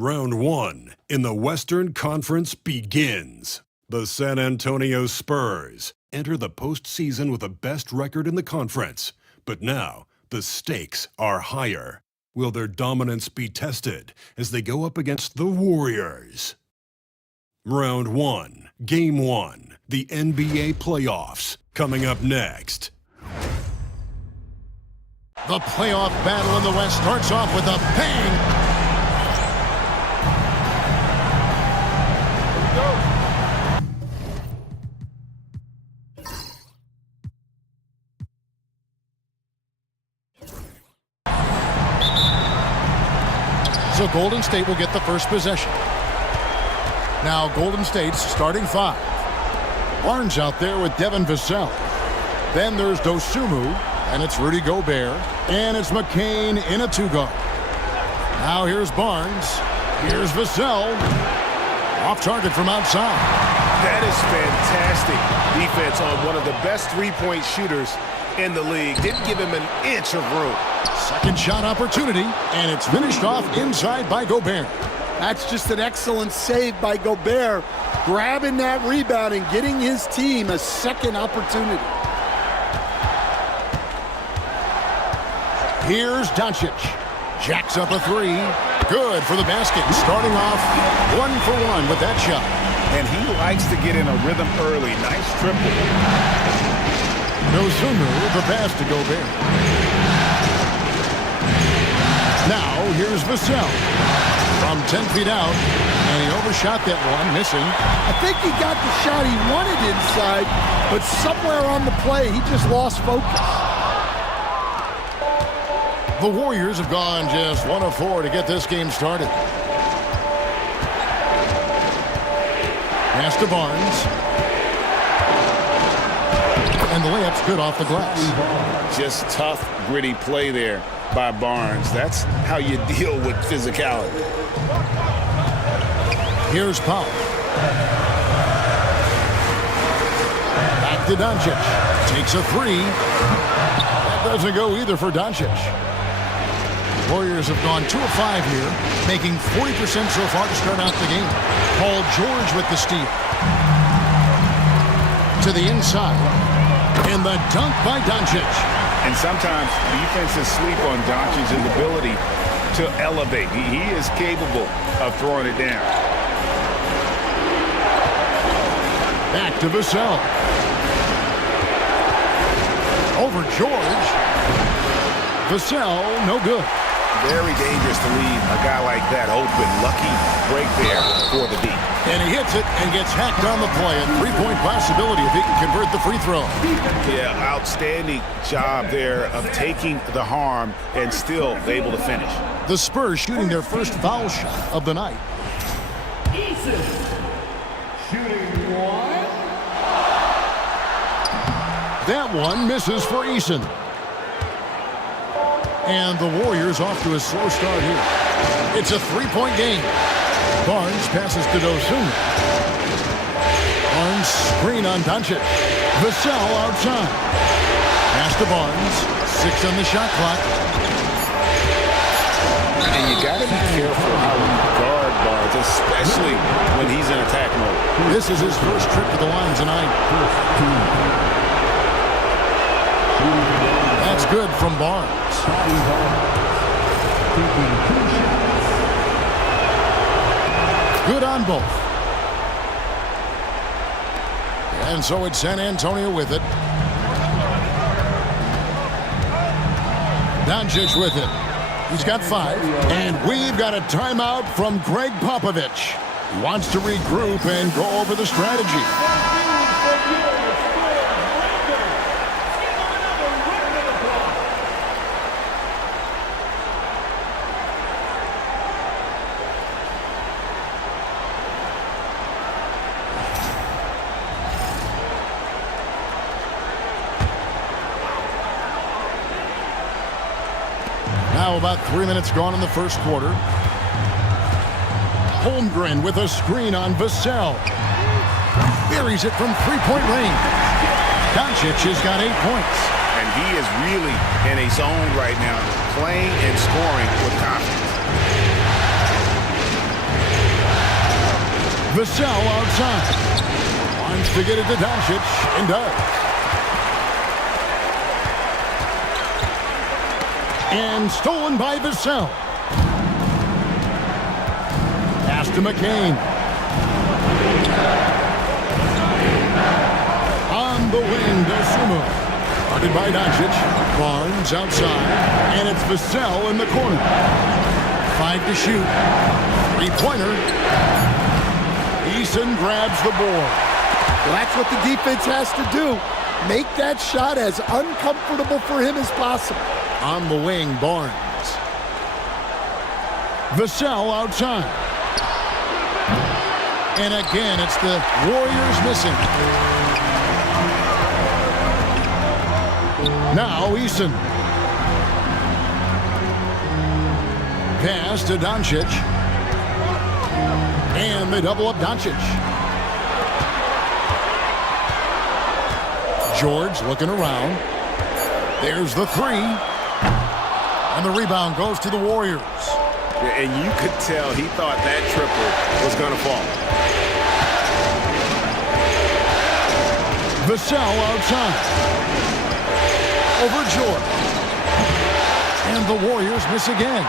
Round 1 in the Western Conference begins. The San Antonio Spurs enter the postseason with the best record in the conference. But now, the stakes are higher. Will their dominance be tested as they go up against the Warriors? Round 1, Game 1, the NBA Playoffs, coming up next. The playoff battle in the West starts off with a bang. So Golden State will get the first possession. Now Golden State's starting five. Barnes out there with Devin Vassell. Then there's Dosunmu, and it's Rudy Gobert, and it's McCain in a two-guard. Now here's Barnes. Here's Vassell. Off target from outside. That is fantastic defense on one of the best three-point shooters in the league. Didn't give him an inch of room. Second shot opportunity, and it's finished off inside by Gobert. That's just an excellent save by Gobert, grabbing that rebound and getting his team a second opportunity. Here's Doncic. Jacks up a three. Good for the basket. Starting off 1-for-1 with that shot. And he likes to get in a rhythm early. Nice triple. Dosunmu with the pass to Gobert. Now here's Vassell. From 10 feet out, and he overshot that one, missing. I think he got the shot he wanted inside, but somewhere on the play, he just lost focus. The Warriors have gone just 1 of 4 to get this game started. Pass to Barnes. And the layup's good off the glass. Just tough, gritty play there by Barnes. That's how you deal with physicality. Here's Powell. Back to Doncic. Takes a three. That doesn't go either for Doncic. Warriors have gone 2 of 5 here, making 40% so far to start out the game. Paul George with the steal. To the inside. And the dunk by Doncic. And sometimes defenses sleep on Doncic's ability to elevate. He is capable of throwing it down. Back to Vassell. Over George. Vassell, no good. Very dangerous to leave a guy like that open. Lucky break there for the deep. And he hits it and gets hacked on the play. A three-point possibility if he can convert the free throw. Yeah, outstanding job there of taking the harm and still able to finish. The Spurs shooting their first foul shot of the night. Eason shooting one. That one misses for Eason. And the Warriors off to a slow start here. It's a three-point game. Barnes passes to Dosunmu. Barnes screen on Doncic. Vassell outside. Pass to Barnes. 6 on the shot clock. And you got to be careful how you guard Barnes, especially when he's in attack mode. This is his first trip to the line tonight. That's good from Barnes. Good on both. And so it's San Antonio with it. Doncic with it. He's got 5. And we've got a timeout from Greg Popovich. He wants to regroup and go over the strategy. Now about 3 minutes gone in the first quarter. Holmgren with a screen on Vassell. Buries it from three-point range. Doncic has got 8 points. And he is really in a zone right now, playing and scoring with confidence. Vassell outside. Wants to get it to Doncic, and does. And stolen by Vassell. Pass to McCain. On the wing, Dosumu. Guarded by Doncic. Barnes outside. And it's Vassell in the corner. 5 to shoot. 3-pointer. Eason grabs the board. Well, that's what the defense has to do. Make that shot as uncomfortable for him as possible. On the wing, Barnes. Vassell outside. And again, it's the Warriors missing. Now Eason. Pass to Doncic. And they double up Doncic. George looking around. There's the three. And the rebound goes to the Warriors. And you could tell he thought that triple was going to fall. Vassell outside. Over George. And the Warriors miss again.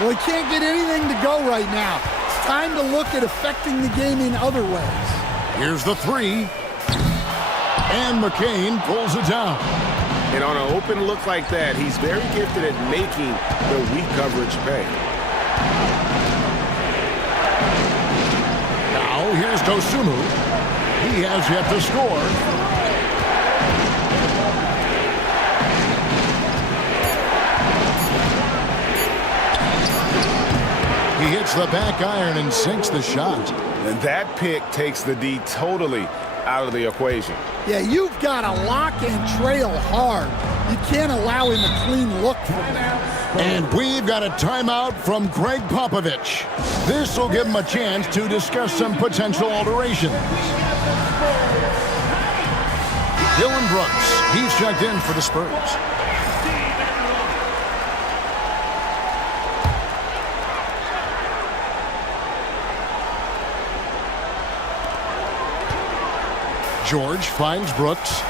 Well, he can't get anything to go right now. It's time to look at affecting the game in other ways. Here's the three. And McCain pulls it down. And on an open look like that, he's very gifted at making the weak coverage pay. Now here's Dosumu. He has yet to score. He hits the back iron and sinks the shot. And that pick takes the D totally out of the equation. Yeah, you've got to lock and trail hard. You can't allow him a clean look from that. And we've got a timeout from Greg Popovich. This will give him a chance to discuss some potential alterations. Dylan Brooks, he's checked in for the Spurs. George finds Brooks.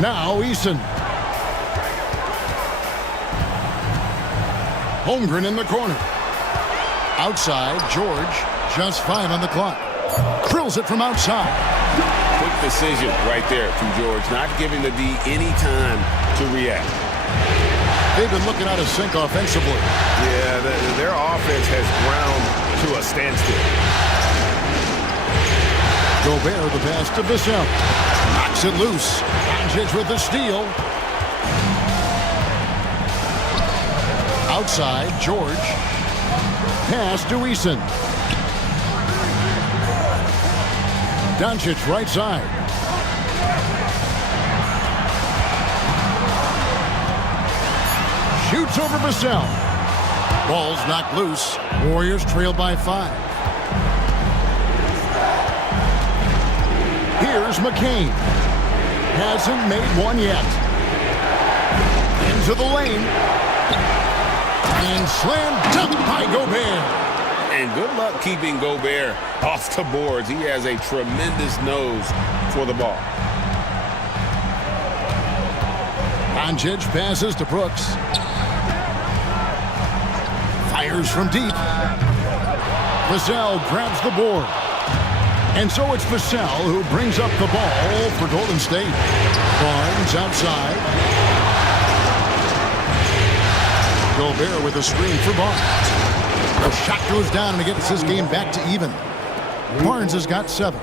Now Eason. Holmgren in the corner. Outside, George. Just 5 on the clock. Drills it from outside. Quick decision right there from George, not giving the D any time to react. They've been looking out of sync offensively. Yeah, their offense has ground to a standstill. Gobert the pass to Vassell. Knocks it loose. Doncic with the steal. Outside, George. Pass to Eason. Doncic right side. Shoots over Vassell. Ball's knocked loose. Warriors trail by 5. Here's McCain. Hasn't made one yet. Into the lane. And slam dunk by Gobert. And good luck keeping Gobert off the boards. He has a tremendous nose for the ball. Doncic passes to Brooks. Fires from deep. Vassell grabs the board. And so it's Vassell who brings up the ball for Golden State. Barnes outside. Gobert with a screen for Barnes. The shot goes down and it gets this game back to even. Barnes has got 7.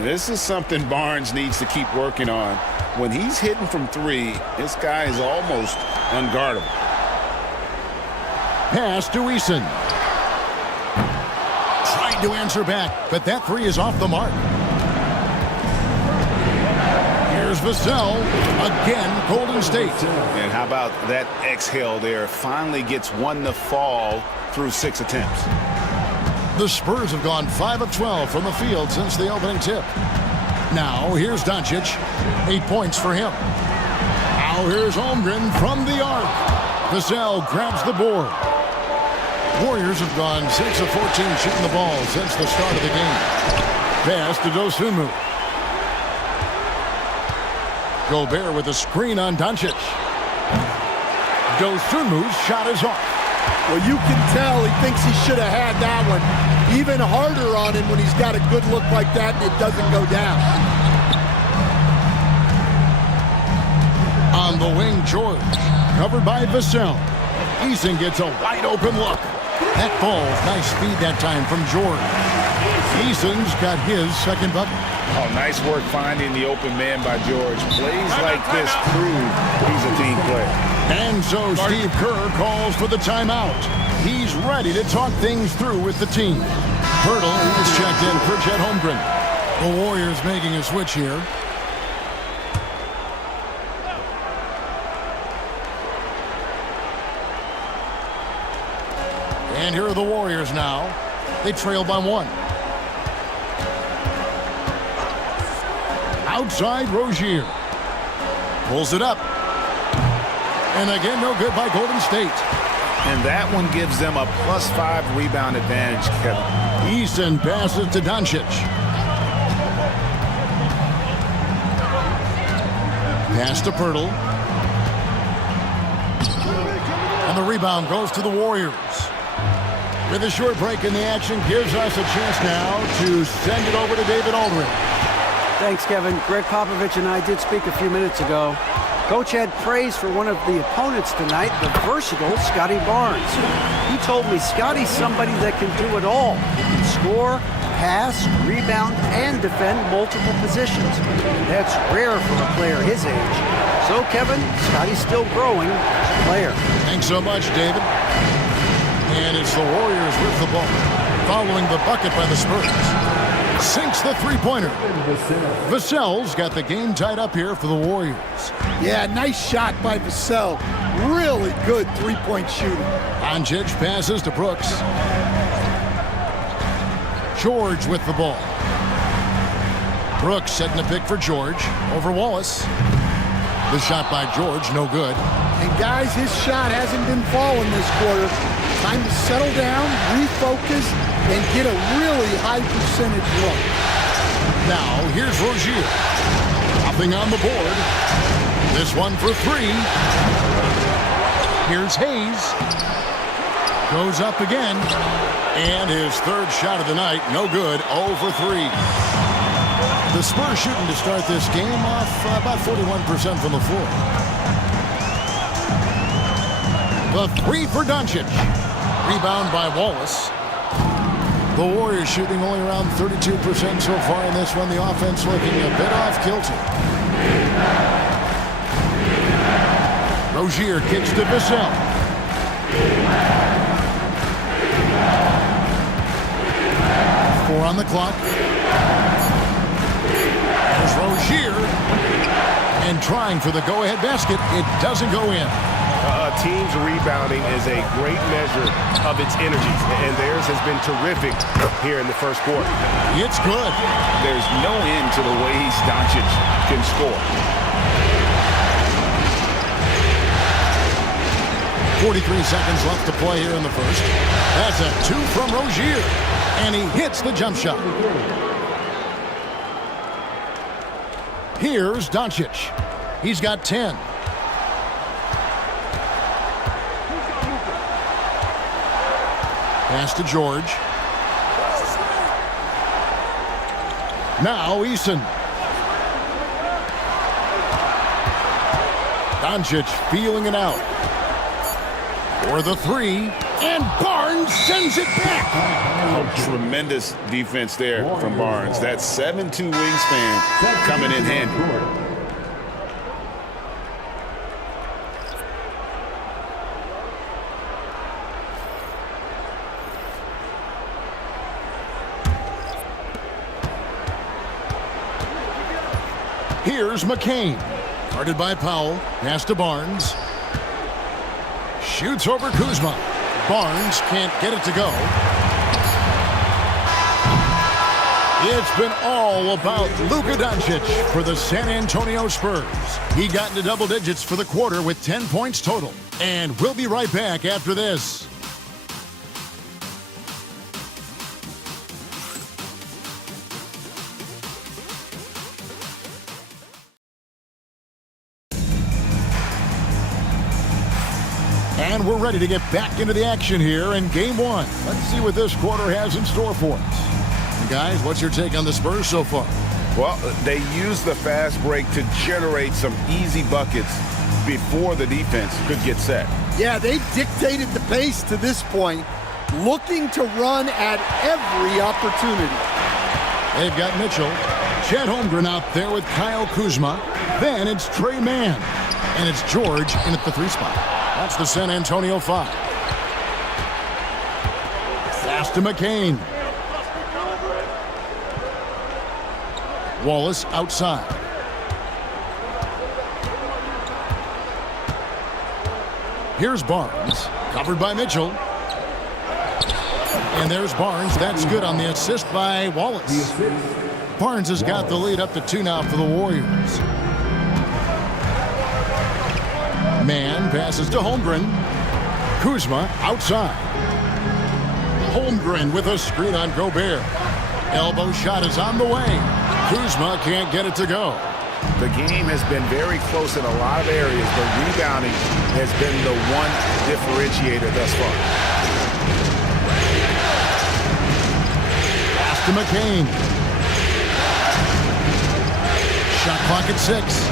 This is something Barnes needs to keep working on. When he's hitting from 3, this guy is almost unguardable. Pass to Eason. Trying to answer back, but that 3 is off the mark. Here's Vassell. Again, Golden State. And how about that exhale there? Finally gets one to fall through 6 attempts. The Spurs have gone 5 of 12 from the field since the opening tip. Now, here's Doncic. 8 points for him. Now, here's Holmgren from the arc. Vassell grabs the board. Warriors have gone 6 of 14 shooting the ball since the start of the game. Pass to Dosunmu. Gobert with a screen on Doncic. Dosunmu's shot is off. Well, you can tell he thinks he should have had that one. Even harder on him when he's got a good look like that and it doesn't go down. On the wing, George. Covered by Vassell. Eason gets a wide open look. That ball's nice speed that time from George. Eason's got his second bucket. Oh, nice work finding the open man by George. Plays like this prove he's a team player. And so Steve Kerr calls for the timeout. He's ready to talk things through with the team. Hurdle is checked in for Chet Holmgren. The Warriors making a switch here. And here are the Warriors now. They trail by 1. Outside, Rozier. Pulls it up. And again, no good by Golden State. And that one gives them a +5 rebound advantage, Kevin. Eason passes to Doncic. Pass to Pirtle. And the rebound goes to the Warriors. With a short break in the action, gives us a chance now to send it over to David Aldridge. Thanks, Kevin. Greg Popovich and I did speak a few minutes ago. Coach had praise for one of the opponents tonight, the versatile Scotty Barnes. He told me Scotty's somebody that can do it all. He can score, pass, rebound, and defend multiple positions. That's rare for a player his age. So, Kevin, Scotty's still growing as a player. Thanks so much, David. And it's the Warriors with the ball, following the bucket by the Spurs. Sinks the three-pointer. Vassell's got the game tied up here for the Warriors. Yeah, nice shot by Vassell. Really good three-point shooting. Doncic passes to Brooks. George with the ball. Brooks setting the pick for George over Wallace. The shot by George, no good. And guys, his shot hasn't been falling this quarter. Time to settle down, refocus, and get a really high percentage look. Now, here's Rozier. Hopping on the board. This one for 3. Here's Hayes. Goes up again. And his third shot of the night, no good, 0 for 3. The Spurs shooting to start this game off about 41% from the floor. The 3 for Doncic. Rebound by Wallace. The Warriors shooting only around 32% so far in this one. The offense looking a bit off kilter. Rozier kicks to Vassell. Four on the clock. There's Rozier. And trying for the go-ahead basket. It doesn't go in. A team's rebounding is a great measure of its energy, and theirs has been terrific here in the first quarter. It's good. There's no end to the ways Doncic can score. 43 seconds left to play here in the first. That's a 2 from Rozier, and he hits the jump shot. Here's Doncic. He's got 10. Pass to George. Now Eason. Doncic feeling it out. For the 3. And Barnes sends it back. Oh, tremendous defense there from Barnes. That 7'2" wingspan coming in handy. Here's McCain. Guarded by Powell. Pass to Barnes. Shoots over Kuzma. Barnes can't get it to go. It's been all about Luka Doncic for the San Antonio Spurs. He got into double digits for the quarter with 10 points total. And we'll be right back after this. And we're ready to get back into the action here in game one. Let's see what this quarter has in store for us. And guys, what's your take on the Spurs so far? Well, they used the fast break to generate some easy buckets before the defense could get set. Yeah, they dictated the pace to this point, looking to run at every opportunity. They've got Mitchell. Chet Holmgren out there with Kyle Kuzma. Then it's Trey Mann. And it's George in at the 3 spot. That's the San Antonio 5. Pass to McCain. Wallace outside. Here's Barnes. Covered by Mitchell. And there's Barnes. That's good on the assist by Wallace. Barnes has got the lead up to 2 now for the Warriors. Mann passes to Holmgren. Kuzma outside. Holmgren with a screen on Gobert. Elbow shot is on the way. Kuzma can't get it to go. The game has been very close in a lot of areas, but rebounding has been the one differentiator thus far. Pass to McCain. Shot clock at 6.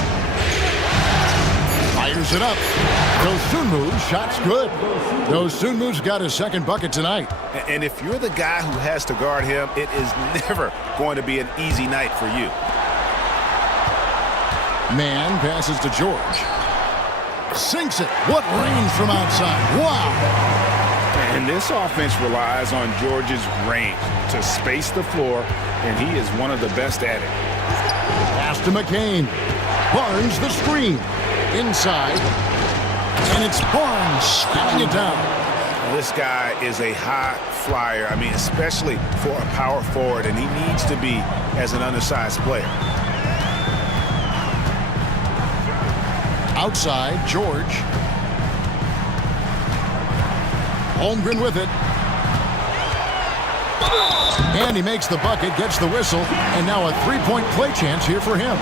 Fires it up. Dosunmu's shot's good. Dosunmu's got his second bucket tonight. And if you're the guy who has to guard him, it is never going to be an easy night for you. Mann passes to George. Sinks it. What range from outside. Wow. And this offense relies on George's range to space the floor, and he is one of the best at it. Pass to McCain. Barnes the screen. Inside. And it's Barnes spinning it down. This guy is a high flyer. I mean, especially for a power forward, and he needs to be as an undersized player. Outside, George. Holmgren with it. And he makes the bucket, gets the whistle, and now a 3-point play chance here for him.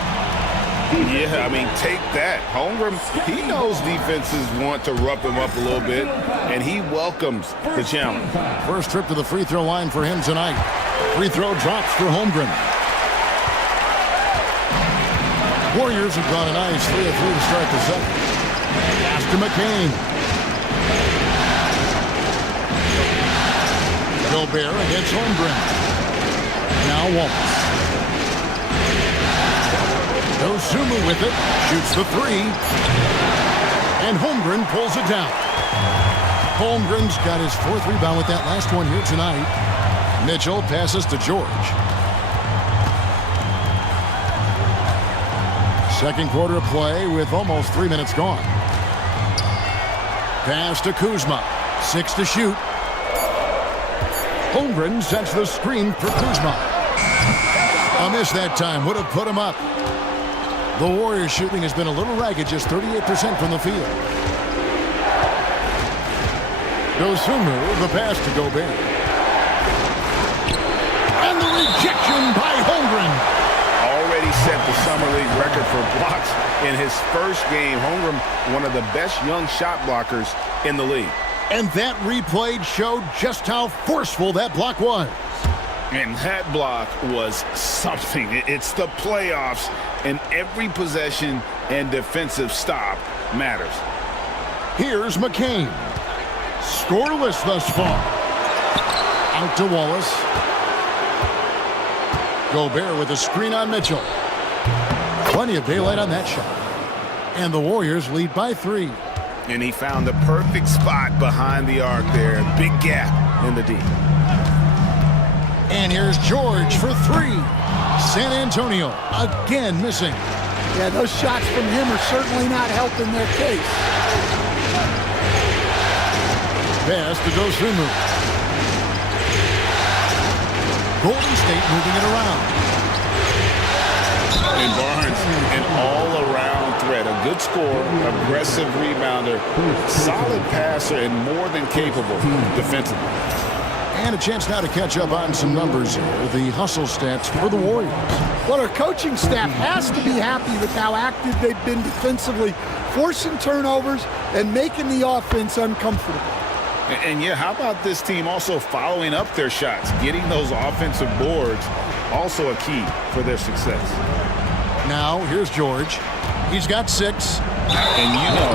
Yeah, I mean, take that. Holmgren, he knows defenses want to rough him up a little bit, and he welcomes the challenge. First trip to the free throw line for him tonight. Free throw drops for Holmgren. Warriors have gone a nice 3 of 3 to start the second. Pass to McCain. Gobert against Holmgren. Now Wallace. Dosunmu with it. Shoots the 3. And Holmgren pulls it down. Holmgren's got his 4th rebound with that last one here tonight. Mitchell passes to George. Second quarter play with almost 3 minutes gone. Pass to Kuzma. 6 to shoot. Holmgren sets the screen for Kuzma. A miss that time. Would have put him up. The Warriors shooting has been a little ragged, just 38% from the field. Dosunmu, the pass to Gobert. And the rejection by Holmgren. Already set the summer league record for blocks in his first game. Holmgren, one of the best young shot blockers in the league. And that replay showed just how forceful that block was. And that block was something. It's the playoffs, and every possession and defensive stop matters. Here's McCain. Scoreless thus far. Out to Wallace. Gobert with a screen on Mitchell. Plenty of daylight on that shot. And the Warriors lead by 3. And he found the perfect spot behind the arc there. Big gap in the D. And here's George for 3. San Antonio again missing. Yeah, those shots from him are certainly not helping their case. Pass to Dosunmu. Golden State moving it around. And Barnes, an all-around threat. A good scorer, aggressive rebounder, solid passer, and more than capable defensively. And a chance now to catch up on some numbers here. The hustle stats for the Warriors. Well, our coaching staff has to be happy with how active they've been defensively, forcing turnovers and making the offense uncomfortable. And yeah, how about this team also following up their shots? Getting those offensive boards, also a key for their success. Now, here's George. He's got 6. And you know,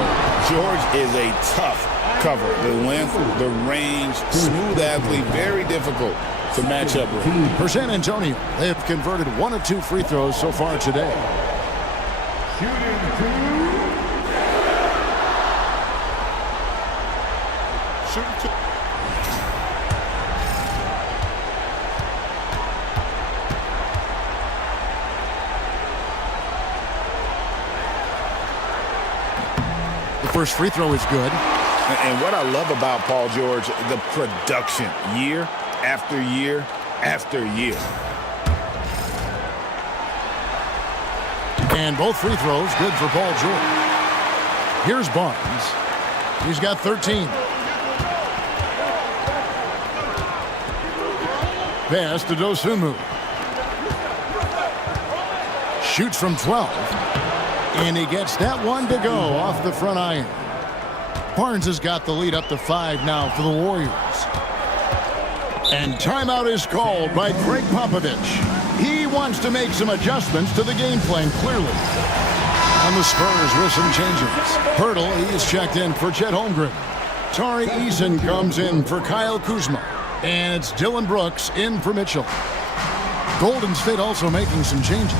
George is a tough cover. The length, the range, smooth athlete, very difficult to match up with. For San Antonio, they have converted 1 of 2 free throws so far today. The first free throw is good. And what I love about Paul George, the production, year after year after year. And both free throws good for Paul George. Here's Barnes. He's got 13. Pass to Dosunmu. Shoots from 12. And he gets that one to go off the front iron. Barnes has got the lead up to 5 now for the Warriors. And timeout is called by Greg Popovich. He wants to make some adjustments to the game plan, clearly. And the Spurs with some changes. Hurdle, he's checked in for Chet Holmgren. Tari Eason comes in for Kyle Kuzma. And it's Dylan Brooks in for Mitchell. Golden State also making some changes.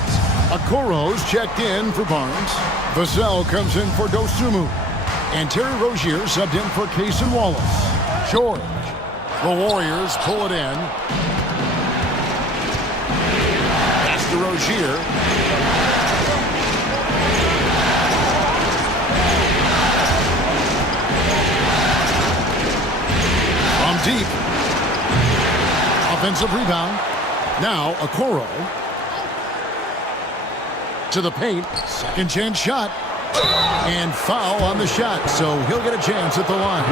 Okoro's checked in for Barnes. Vassell comes in for Dosunmu. And Terry Rozier subbed in for Cason Wallace. George. The Warriors pull it in. Pass to Rozier. From deep. Offensive rebound. Now Okoro. To the paint. Second chance shot. And foul on the shot, so he'll get a chance at the line.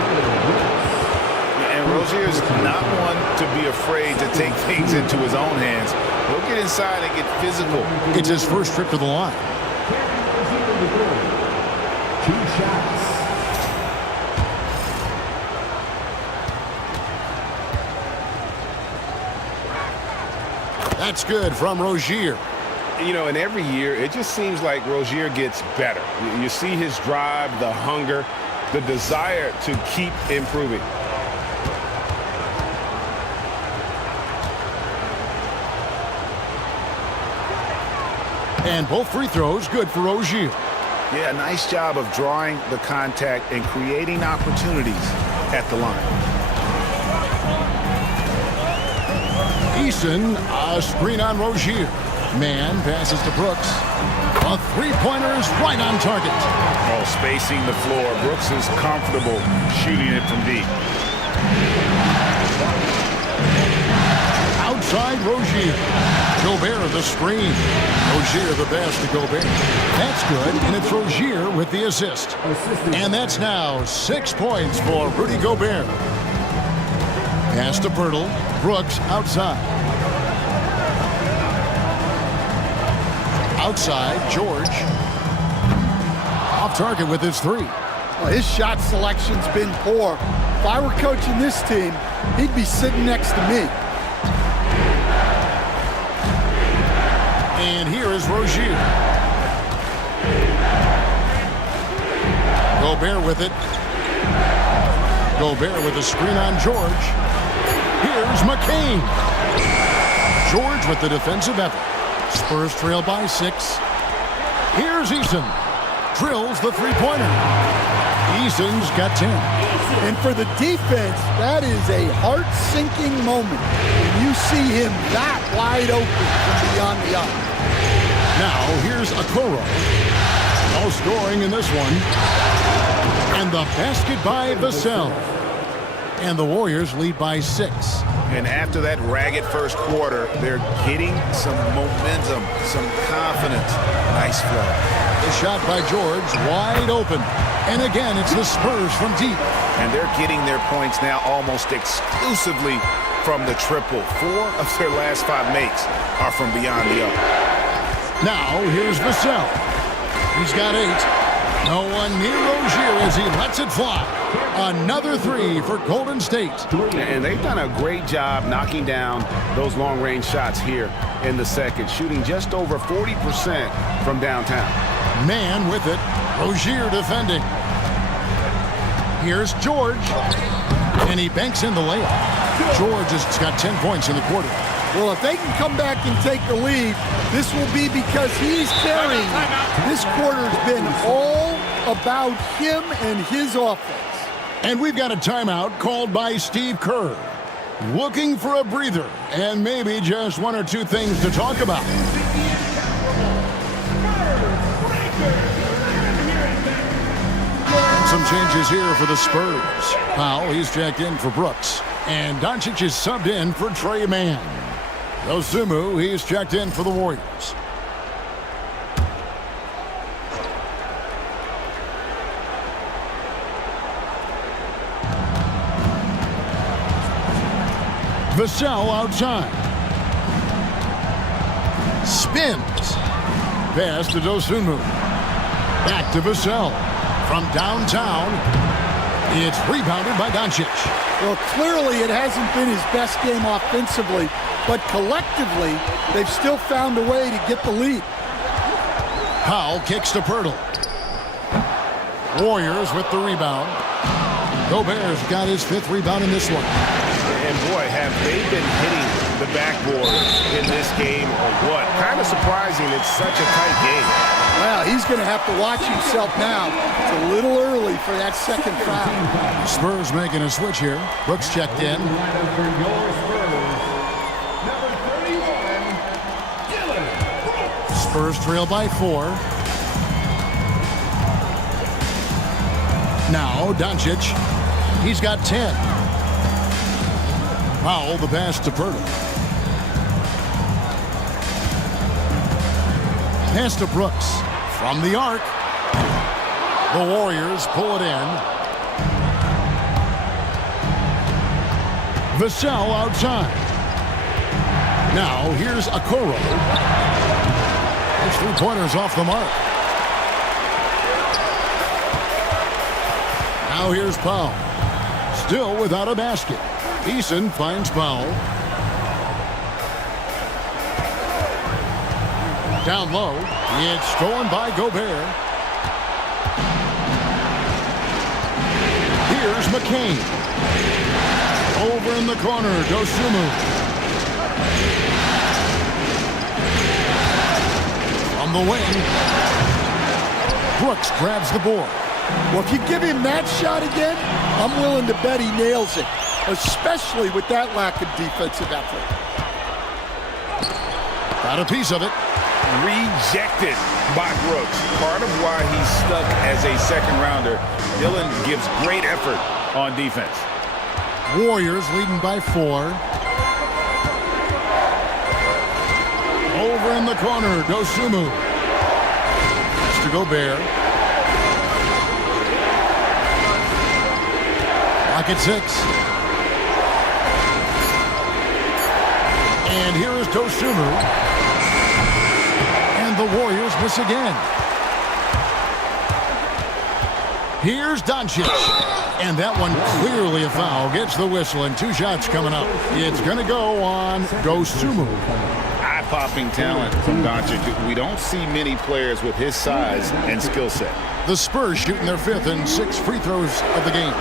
And Rozier's not one to be afraid to take things into his own hands. He'll get inside and get physical. It's his first trip to the line. 2 shots. That's good from Rozier. You know, and every year, it just seems like Rozier gets better. You see his drive, the hunger, the desire to keep improving. And both free throws good for Rozier. Yeah, nice job of drawing the contact and creating opportunities at the line. Eason, a screen on Rozier. Man passes to Brooks. A three-pointer is right on target. Oh, spacing the floor. Brooks is comfortable shooting it from deep. Outside Rozier. Gobert the screen. Rozier the pass to Gobert. That's good, and it's Rozier with the assist. And that's now 6 points for Rudy Gobert. Pass to Pirtle. Brooks outside. Outside, George. Off target with his 3. Well, his shot selection's been poor. If I were coaching this team, he'd be sitting next to me. And here is Rozier. Gobert with it. Gobert with a screen on George. Here's McCain. George with the defensive effort. Spurs trail by 6. Here's Eason. Drills the three-pointer. Eason's got 10. And for the defense, that is a heart-sinking moment when you see him that wide open from beyond the arc. Now here's Okoro. No scoring in this one. And the basket by Vassell. And the Warriors lead by 6. And after that ragged first quarter, they're getting some momentum, some confidence. Nice flow. The shot by George, wide open. And again, it's the Spurs from deep. And they're getting their points now almost exclusively from the triple. 4 of their last 5 makes are from beyond the arc. Now, here's Vassell. He's got 8. No one near Rozier as he lets it fly. Another 3 for Golden State. And they've done a great job knocking down those long-range shots here in the second, shooting just over 40% from downtown. Man with it. Rozier defending. Here's George. And he banks in the layup. George has got 10 points in the quarter. Well, if they can come back and take the lead, this will be because he's carrying. This quarter's been all about him and his offense. And we've got a timeout called by Steve Kerr. Looking for a breather and maybe just 1 or 2 things to talk about. Some changes here for the Spurs. Powell, he's checked in for Brooks. And Doncic is subbed in for Trey Mann. Dosunmu, he's checked in for the Warriors. Vassell outside. Spins. Pass to Dosunmu. Back to Vassell. From downtown, it's rebounded by Doncic. Well, clearly it hasn't been his best game offensively, but collectively, they've still found a way to get the lead. Powell kicks to Pirtle. Warriors with the rebound. Gobert's got his 5th rebound in this one. And boy, have they been hitting the backboard in this game or what? Kind of surprising it's such a tight game. Well, he's going to have to watch himself now. It's a little early for that second foul. Spurs making a switch here. Brooks checked in. Spurs trail by 4. Now Doncic. He's got 10. Powell, the pass to Pirtle. Pass to Brooks. From the arc. The Warriors pull it in. Vassell outside. Now here's Okoro. His 3-pointers off the mark. Now here's Powell. Still without a basket. Eason finds Powell. Down low. It's stolen by Gobert. Here's McCain. Over in the corner, Dosunmu. From the wing. Brooks grabs the board. Well, if you give him that shot again, I'm willing to bet he nails it, especially with that lack of defensive effort. Got a piece of it. Rejected by Brooks. Part of why he's stuck as a second rounder. Dillon gives great effort on defense. Warriors leading by 4. Over in the corner, Dosunmu. It's to Gobert. Lock at 6. And here is Dosunmu. And the Warriors miss again. Here's Doncic. And that one clearly a foul. Gets the whistle and 2 shots coming up. It's going to go on Dosunmu. Eye-popping talent from Doncic. We don't see many players with his size and skill set. The Spurs shooting their 5th and 6th free throws of the game.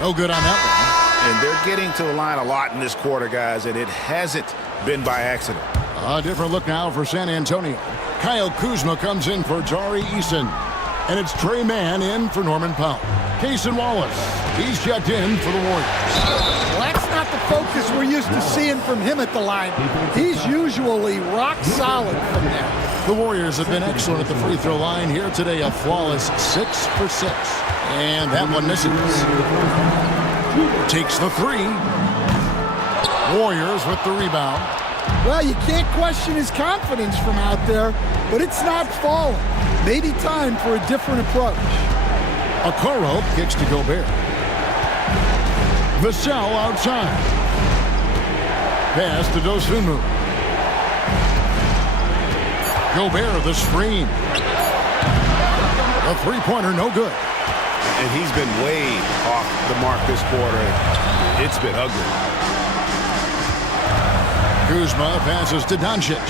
No good on that one. And they're getting to the line a lot in this quarter, guys, and it hasn't been by accident. A different look now for San Antonio. Kyle Kuzma comes in for Tari Eason. And it's Trey Mann in for Norman Powell. Cason Wallace, he's checked in for the Warriors. Well, that's not the focus we're used to seeing from him at the line. He's usually rock solid from there. The Warriors have been excellent at the free throw line here today. A flawless 6 for 6. And that one misses. Takes the 3. Warriors with the rebound. Well, you can't question his confidence from out there, but it's not falling. Maybe time for a different approach. Okoro kicks to Gobert. Vassell outside. Pass to Dosunmu. Gobert, the screen. A three-pointer, no good. And he's been way off the mark this quarter. It's been ugly. Kuzma passes to Doncic.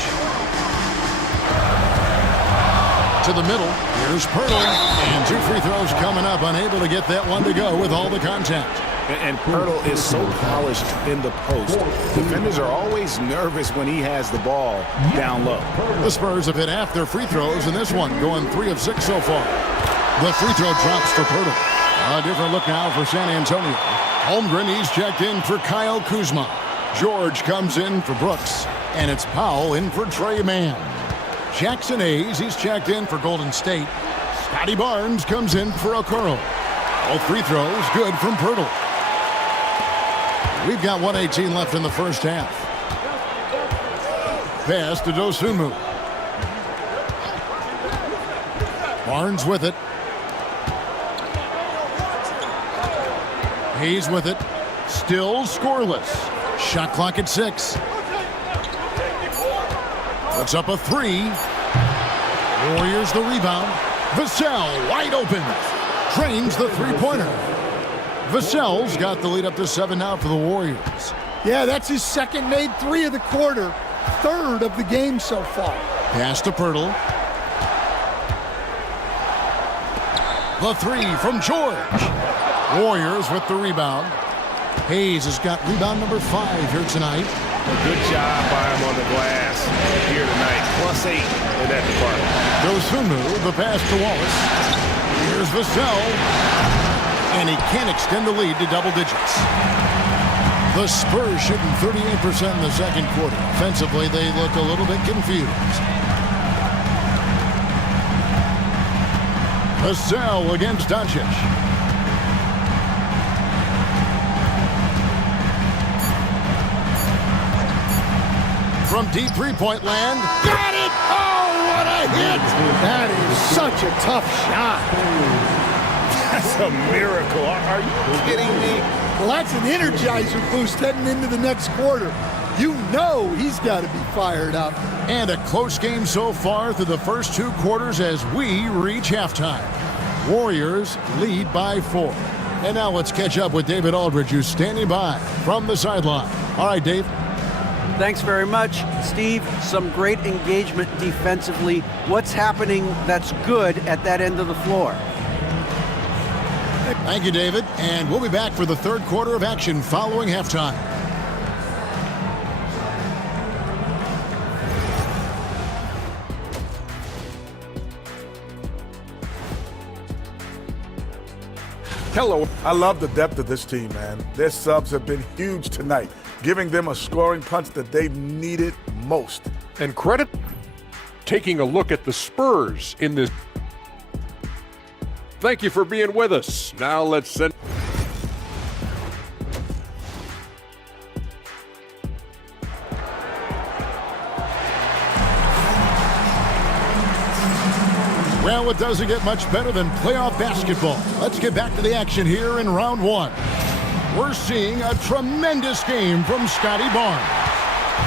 To the middle. Here's Pirtle. And 2 free throws coming up. Unable to get that one to go with all the contact. And Pirtle is so polished in the post. Defenders are always nervous when he has the ball down low. The Spurs have hit half their free throws in this one, going 3 of 6 so far. The free throw drops for Pirtle. A different look now for San Antonio. Holmgren, he's checked in for Kyle Kuzma. George comes in for Brooks. And it's Powell in for Trey Mann. Jackson Hayes, he's checked in for Golden State. Scotty Barnes comes in for Okoro. All free throws good from Pirtle. We've got 1:18 left in the first half. Pass to Dosunmu. Barnes with it. Hayes with it. Still scoreless. Shot clock at 6. Puts up a 3. Warriors the rebound. Vassell wide open. Trains the three-pointer. Vassell's got the lead up to 7 now for the Warriors. Yeah, that's his second made 3 of the quarter. Third of the game so far. Pass to Pirtle. The 3 from George. Warriors with the rebound. Hayes has got rebound number 5 here tonight. A good job by him on the glass here tonight. +8 in that department. Dosunmu, the pass to Wallace. Here's Vassell. And he can't extend the lead to double digits. The Spurs shooting 38% in the second quarter. Offensively, they look a little bit confused. Vassell against Doncic. From deep three-point land. Got it! Oh, what a hit! That is such a tough shot. That's a miracle. Are you kidding me? Well, that's an energizer boost heading into the next quarter. You know he's got to be fired up. And a close game so far through the first 2 quarters as we reach halftime. Warriors lead by 4. And now let's catch up with David Aldridge, who's standing by from the sideline. All right, Dave. Thanks very much, Steve. Some great engagement defensively. What's happening that's good at that end of the floor? Thank you, David. And we'll be back for the third quarter of action following halftime. Hello. I love the depth of this team, man. Their subs have been huge tonight, giving them a scoring punch that they needed most. And credit taking a look at the Spurs in this. Thank you for being with us. Now let's send. Well, it doesn't get much better than playoff basketball. Let's get back to the action here in round 1. We're seeing a tremendous game from Scotty Barnes.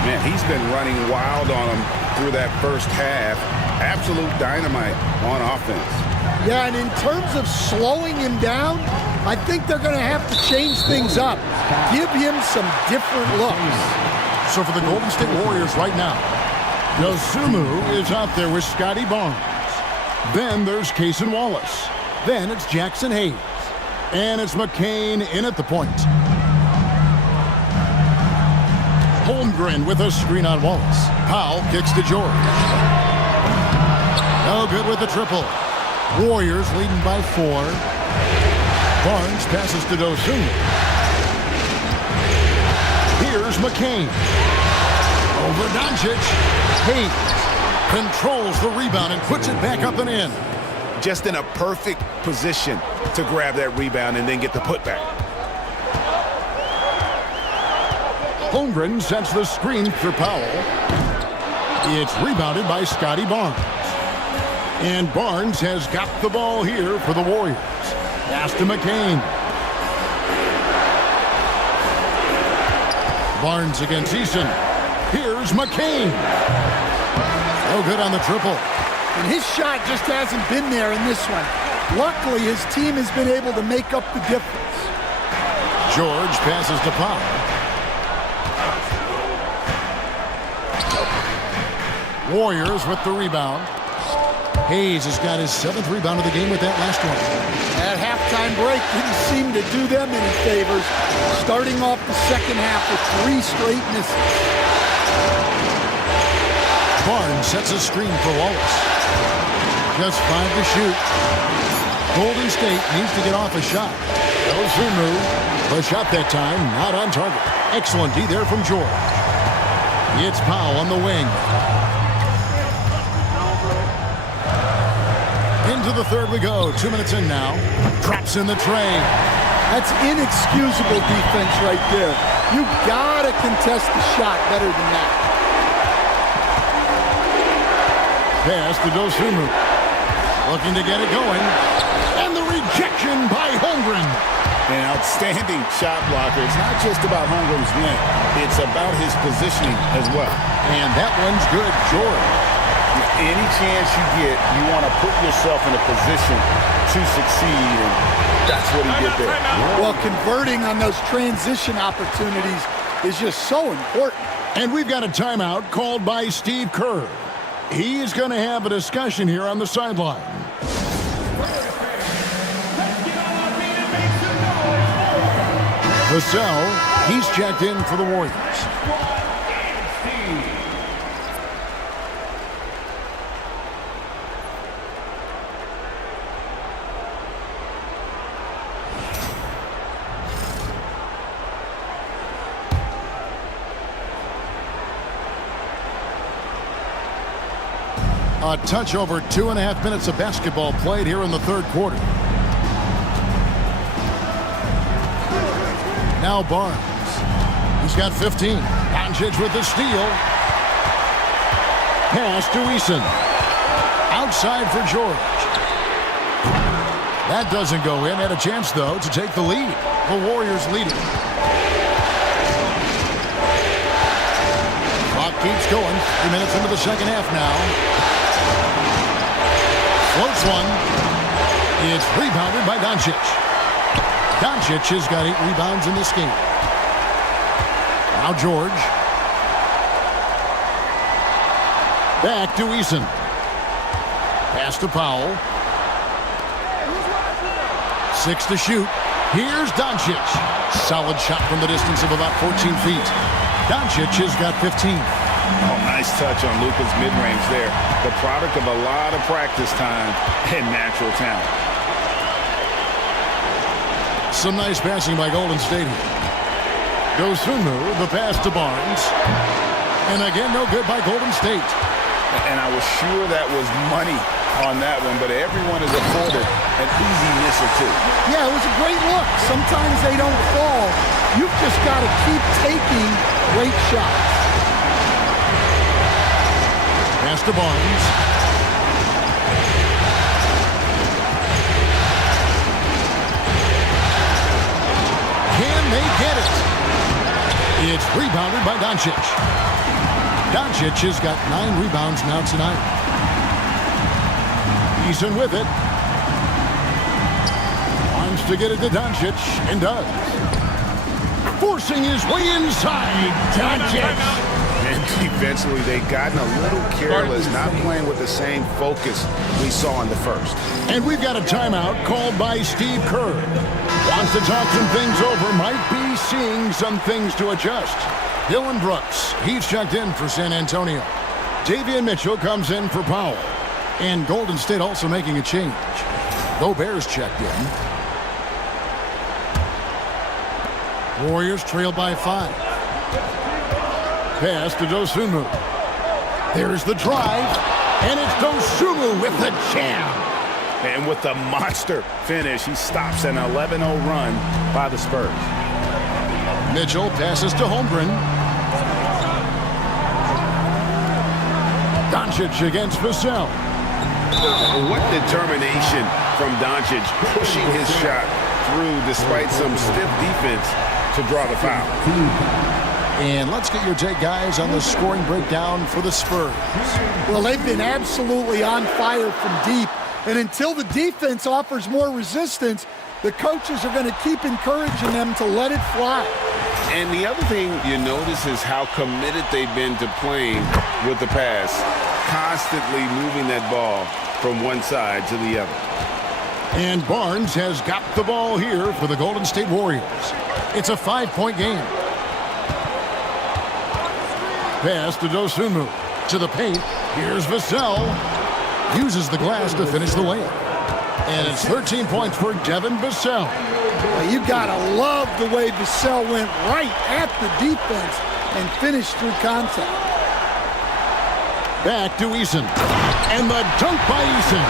Man, he's been running wild on him through that first half. Absolute dynamite on offense. Yeah, and in terms of slowing him down, I think they're going to have to change things up. Give him some different looks. So for the Golden State Warriors right now, Dosunmu is out there with Scotty Barnes. Then there's Cason Wallace. Then it's Jackson Hayes. And it's McCain in at the point. Holmgren with a screen on Wallace. Powell kicks to George. No good with the triple. Warriors leading by 4. Barnes passes to Dosunmu. Here's McCain. Over Doncic. Hayes controls the rebound and puts it back up and in. Just in a perfect position to grab that rebound and then get the putback. Holmgren sends the screen for Powell. It's rebounded by Scotty Barnes. And Barnes has got the ball here for the Warriors. Pass to McCain. Barnes against Eason. Here's McCain. No good on the triple. And his shot just hasn't been there in this one. Luckily, his team has been able to make up the difference. George passes to Powell. Warriors with the rebound. Hayes has got his 7th rebound of the game with that last one. That halftime break didn't seem to do them any favors. Starting off the second half with 3 straight misses. Barnes sets a screen for Wallace. Just 5 to shoot. Golden State needs to get off a shot. Dosunmu, the shot that time, not on target. Excellent D there from George. It's Powell on the wing. Into the third we go. 2 minutes in now. Drops in the tray. That's inexcusable defense right there. You gotta contest the shot better than that. Pass to Dosunmu. Looking to get it going. And the rejection by Holmgren. An outstanding shot blocker. It's not just about Holmgren's length. It's about his positioning as well. And that one's good, George. Any chance you get, you want to put yourself in a position to succeed, and that's what he did there. Well, converting on those transition opportunities is just so important. And we've got a timeout called by Steve Kerr. He's going to have a discussion here on the sideline. Vassell, he's checked in for the Warriors. A touch over 2.5 minutes of basketball played here in the third quarter. Now Barnes. He's got 15. Doncic with the steal. Pass to Eason. Outside for George. That doesn't go in. Had a chance, though, to take the lead. The Warriors leading. Clock keeps going. 3 minutes into the second half now. Floats one. It's rebounded by Doncic. Doncic has got 8 rebounds in this game. Now George. Back to Eason. Pass to Powell. 6 to shoot. Here's Doncic. Solid shot from the distance of about 14 feet. Doncic has got 15. Oh, nice touch on Luka's mid-range there. The product of a lot of practice time and natural talent. Some nice passing by Golden State. Dosunmu, the pass to Barnes. And again, no good by Golden State. And I was sure that was money on that one, but everyone is afforded an easy miss or two. Yeah, it was a great look. Sometimes they don't fall. You've just got to keep taking great shots. Pass to Barnes. Can they get it? It's rebounded by Doncic. Doncic has got 9 rebounds now tonight. Eason with it. Wants to get it to Doncic, and does. Forcing his way inside. Doncic. And defensively, they've gotten a little careless, not playing with the same focus we saw in the first. And we've got a timeout called by Steve Kerr. Wants to talk some things over, might be seeing some things to adjust. Dylan Brooks, he's checked in for San Antonio. Davion Mitchell comes in for Powell. And Golden State also making a change. Gobert's checked in. Warriors trail by 5. Pass to Dosunmu. There's the drive. And it's Dosunmu with the jam. And with the monster finish, he stops an 11-0 run by the Spurs. Mitchell passes to Holmgren. Doncic against Vassell. What determination from Doncic, pushing his shot through despite some stiff defense to draw the foul. And let's get your take, guys, on the scoring breakdown for the Spurs. Well, they've been absolutely on fire from deep. And until the defense offers more resistance, the coaches are going to keep encouraging them to let it fly. And the other thing you notice is how committed they've been to playing with the pass, constantly moving that ball from one side to the other. And Barnes has got the ball here for the Golden State Warriors. It's a 5-point game. Pass to Dosunmu. To the paint. Here's Vassell. Uses the glass to finish the layup. And it's 13 points for Devin Vassell. Well, you got to love the way Vassell went right at the defense and finished through contact. Back to Eason. And the dunk by Eason.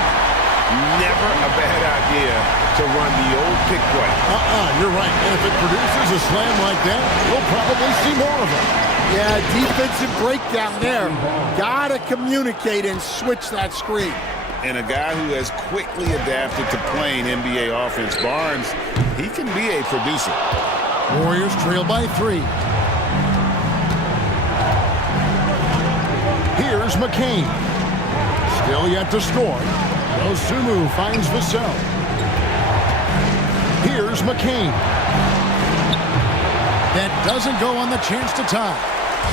Never a bad idea to run the old pick play. You're right. And if it produces a slam like that, we'll probably see more of it. Yeah, defensive breakdown there. Got to communicate and switch that screen. And a guy who has quickly adapted to playing NBA offense, Barnes, he can be a producer. Warriors trail by 3. Here's McCain. Still yet to score. Dosunmu finds Vassell. Here's McCain. That doesn't go on the chance to tie.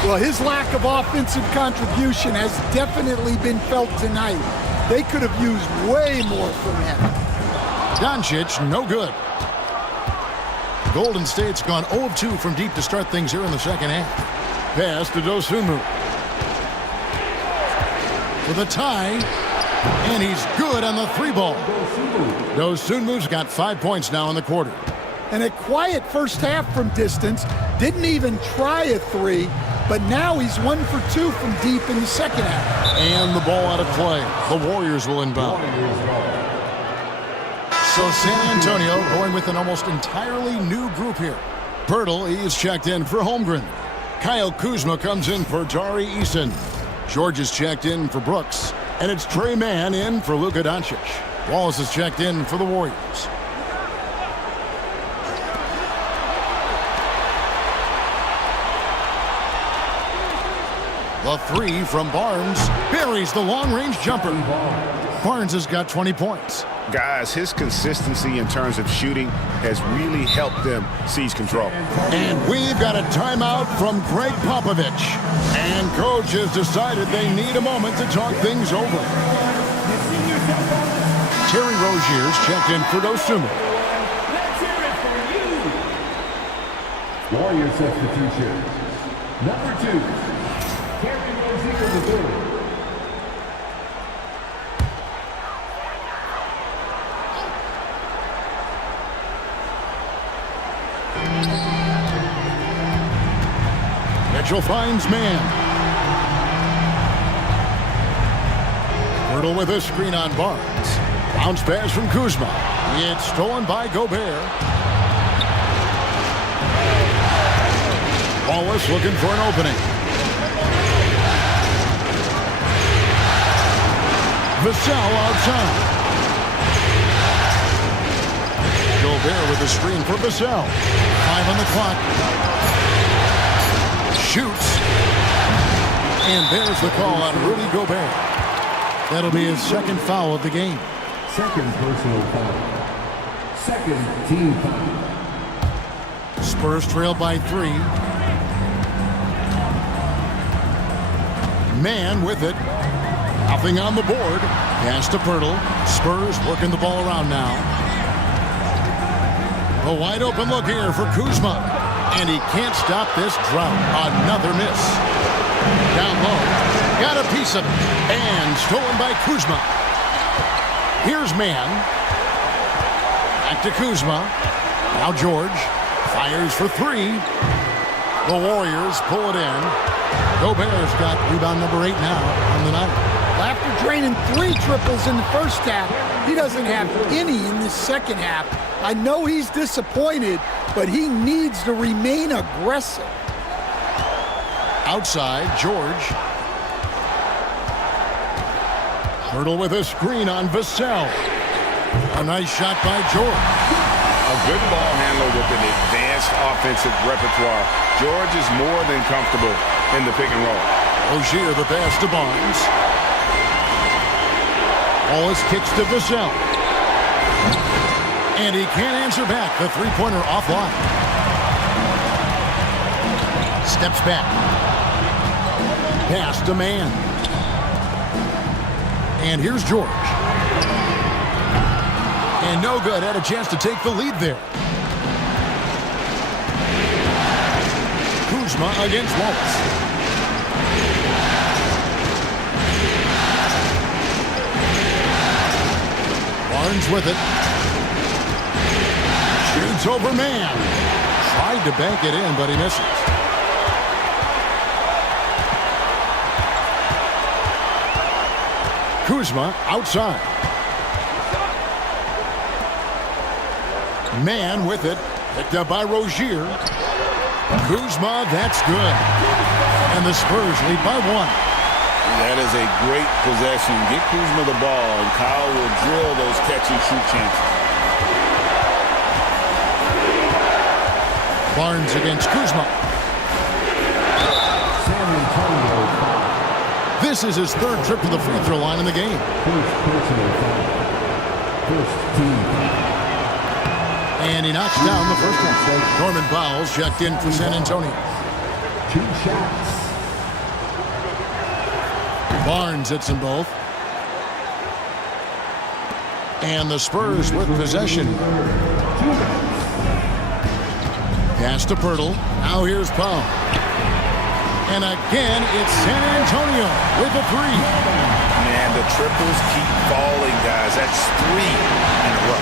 Well, his lack of offensive contribution has definitely been felt tonight. They could have used way more from him. Doncic, no good. Golden State's gone 0 of 2 from deep to start things here in the second half. Pass to Dosunmu. For the tie. And he's good on the 3-ball. Dosunmu's got 5 points now in the quarter. And a quiet first half from distance. Didn't even try a 3, but now he's 1 for 2 from deep in the second half. And the ball out of play. The Warriors will inbound. So San Antonio going with an almost entirely new group here. Pirtle, he's checked in for Holmgren. Kyle Kuzma comes in for Tari Eason. George is checked in for Brooks. And it's Trey Mann in for Luka Doncic. Wallace is checked in for the Warriors. The 3 from Barnes buries the long-range jumper. Barnes has got 20 points. Guys, his consistency in terms of shooting has really helped them seize control. And we've got a timeout from Greg Popovich. And coach has decided they need a moment to talk things over. Terry Rozier's checked in for Dosunmu. Warrior substitution. Number 2. Terry Rozier III. Mitchell finds man. Pirtle with a screen on Barnes. Bounce pass from Kuzma. It's stolen by Gobert. Wallace looking for an opening. Vassell outside. Gobert with a screen for Vassell. 5 on the clock. Shoots. And there's the call on Rudy Gobert. That'll be his second foul of the game. Second personal foul. Second team foul. Spurs trail by 3. Man with it. Nothing on the board. Pass to Pirtle. Spurs working the ball around now. A wide open look here for Kuzma. And he can't stop this drought. Another miss. Down low. Got a piece of it. And stolen by Kuzma. Here's Man. Back to Kuzma. Now George. Fires for 3. The Warriors pull it in. Gobert's got rebound number 8 now on the night. After draining 3 triples in the first half, he doesn't have any in the second half. I know he's disappointed, but he needs to remain aggressive. Outside, George. Pirtle with a screen on Vassell. A nice shot by George. A good ball handler with an advanced offensive repertoire. George is more than comfortable in the pick and roll. Rozier the pass to Barnes. Wallace kicks to Vassell. And he can't answer back. The three-pointer offline. Steps back. Pass to Mann. And here's George. And no good. Had a chance to take the lead there. Kuzma against Wallace. Barnes with it. Shoots over Mann. Tried to bank it in, but he misses. Kuzma outside. Mann with it. Picked up by Rozier. Kuzma, that's good. And the Spurs lead by 1. That is a great possession. Get Kuzma the ball, and Kyle will drill those catch-and-shoot chances. Barnes against Kuzma. San Antonio foul. This is his third trip to the free throw line in the game. First personal foul. First team foul. And he knocks down the first one. Norman Powell's checked in for San Antonio. 2 shots. Barnes hits them both. And the Spurs with possession. Pass to Pirtle. Now here's Powell. And again, it's San Antonio with a 3. Man, the triples keep falling, guys. That's 3 in a row.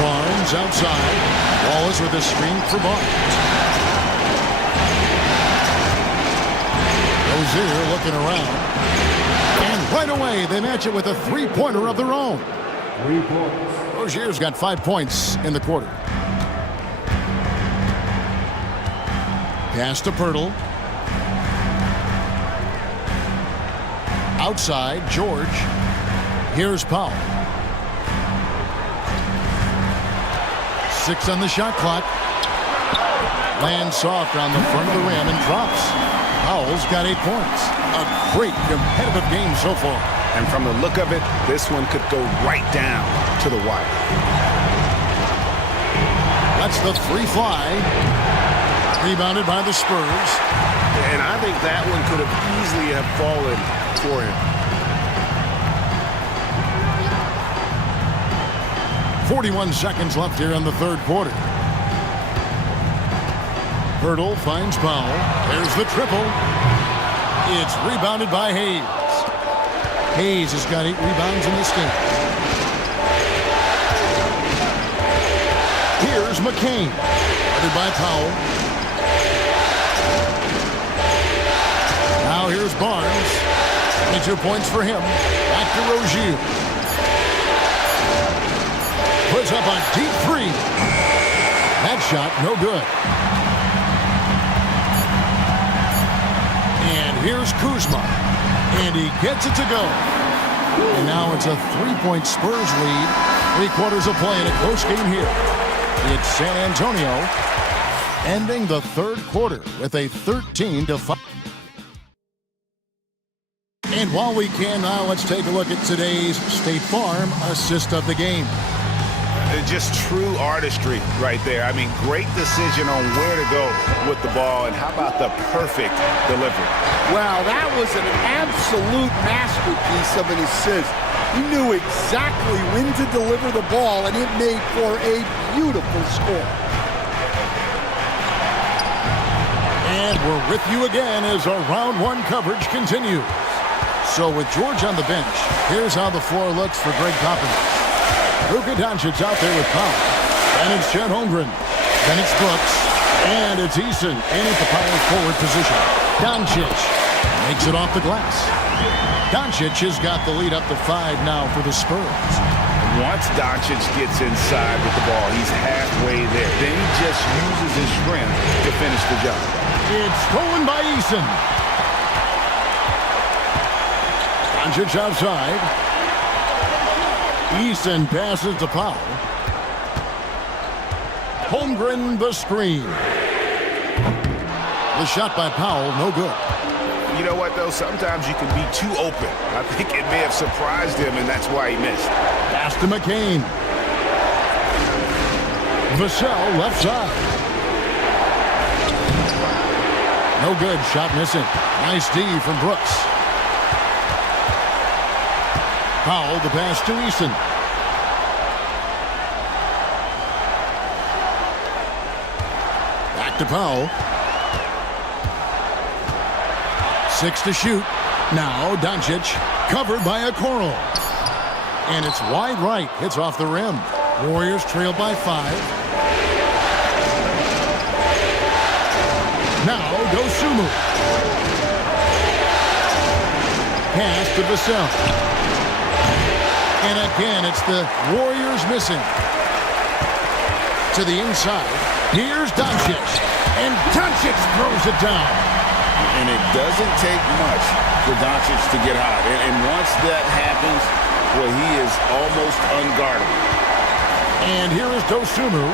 Barnes outside. Wallace with a screen for Barnes. Rozier looking around. And right away, they match it with a three-pointer of their own. 3 points. Rozier's got 5 points in the quarter. Pass to Pirtle. Outside, George. Here's Powell. 6 on the shot clock. Lands soft on the front of the rim and drops. Powell's got 8 points. A great competitive game so far. And from the look of it, this one could go right down to the wire. That's the 3 fly. Rebounded by the Spurs. And I think that one could have easily have fallen for him. 41 seconds left here in the third quarter. Pirtle finds Powell. There's the triple. It's rebounded by Hayes. Hayes has got 8 rebounds in this game. Here's McCain. Guarded by Powell. Now here's Barnes. 22 points for him. Back to Rozier. Puts up a deep 3. That shot, no good. And here's Kuzma. And he gets it to go. And now it's a 3-point Spurs lead. 3 quarters of play in a close game here. It's San Antonio ending the third quarter with a 13-5. And while we can now, let's take a look at today's State Farm assist of the game. Just true artistry right there. I mean, great decision on where to go with the ball, and how about the perfect delivery? Wow, that was an absolute masterpiece of an assist. He knew exactly when to deliver the ball, and it made for a beautiful score. And we're with you again as our round 1 coverage continues. So with George on the bench, here's how the floor looks for Greg Popovich. Luka Doncic's out there with Powell. And it's Chet Holmgren. Then it's Brooks. And it's Eason in at the power forward position. Doncic makes it off the glass. Doncic has got the lead up to 5 now for the Spurs. Once Doncic gets inside with the ball, he's halfway there. Then he just uses his strength to finish the job. It's stolen by Eason. Doncic outside. Eason passes to Powell. Holmgren the screen. The shot by Powell, no good. You know what, though? Sometimes you can be too open. I think it may have surprised him, and that's why he missed. Pass to McCain. Vassell left side. No good. Shot missing. Nice D from Brooks. Powell, the pass to Eason. Back to Powell. 6 to shoot. Now Doncic covered by a Okoro. And it's wide right. Hits off the rim. Warriors trail by 5. Now Dosumu. Pass to Vassell. And again, it's the Warriors missing. To the inside. Here's Doncic. And Doncic throws it down. And it doesn't take much for Doncic to get hot. And once that happens, well, he is almost unguardable. And here is Dosumu.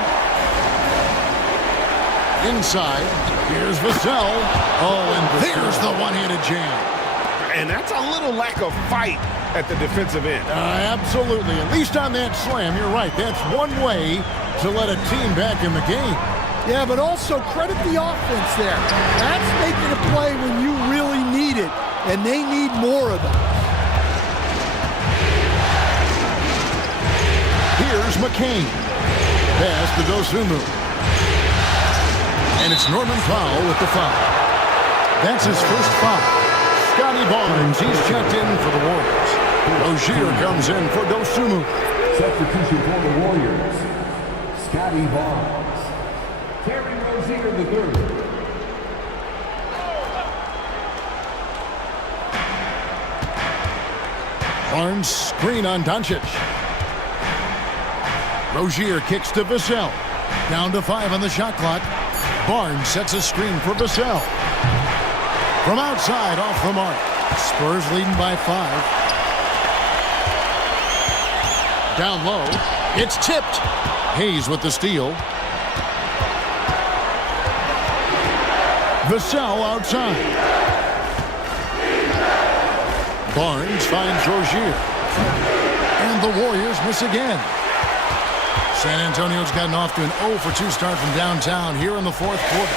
Inside. Here's Vassell. Oh, and there's the one-handed jam. And that's a little lack of fight at the defensive end. Absolutely. At least on that slam, you're right. That's one way to let a team back in the game. Yeah, but also credit the offense there. That's making a play when you really need it, and they need more of that. Here's McCain. Pass to Dosumu. And it's Norman Powell with the foul. That's his first foul. Scotty Barnes, he's checked in for the Warriors. Rozier comes in for Dosumu. Substitution for the Warriors. Scotty Barnes. Terry Rozier the third. Barnes screen on Doncic. Rozier kicks to Vassell. Down to 5 on the shot clock. Barnes sets a screen for Vassell. From outside, off the mark. Spurs leading by 5. Down low. It's tipped. Hayes with the steal. Vassell outside. Barnes finds Rozier. And the Warriors miss again. San Antonio's gotten off to an 0 for 2 start from downtown here in the fourth quarter.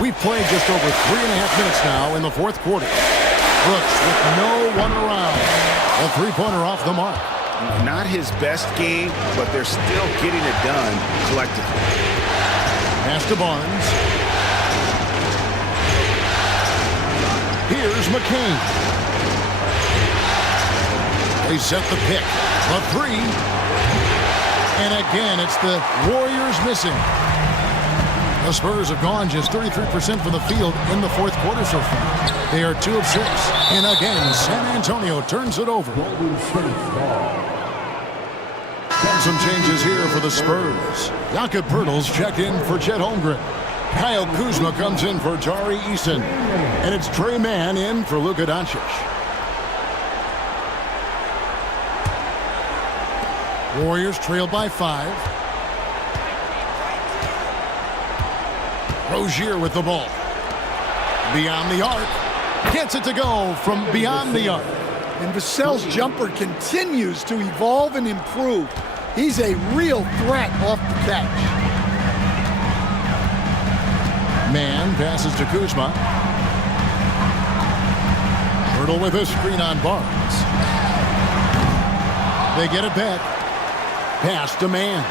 We've played just over 3.5 minutes now in the fourth quarter. Brooks with no one around. A three-pointer off the mark. Not his best game, but they're still getting it done collectively. Pass to Barnes. Here's McCain. They set the pick. A 3. And again, it's the Warriors missing. The Spurs have gone just 33% from the field in the fourth quarter so far. They are 2 of 6. And again, San Antonio turns it over. Some changes here for the Spurs. Jakob Poeltl's checked in for Chet Holmgren. Kyle Kuzma comes in for Tari Eason. And it's Trey Mann in for Luka Doncic. Warriors trail by 5. Rozier with the ball. Beyond the arc. Gets it to go from beyond the arc. And Vassell's jumper continues to evolve and improve. He's a real threat off the catch. Mann passes to Kuzma. Poeltl with a screen on Barnes. They get it back. Pass to Mann.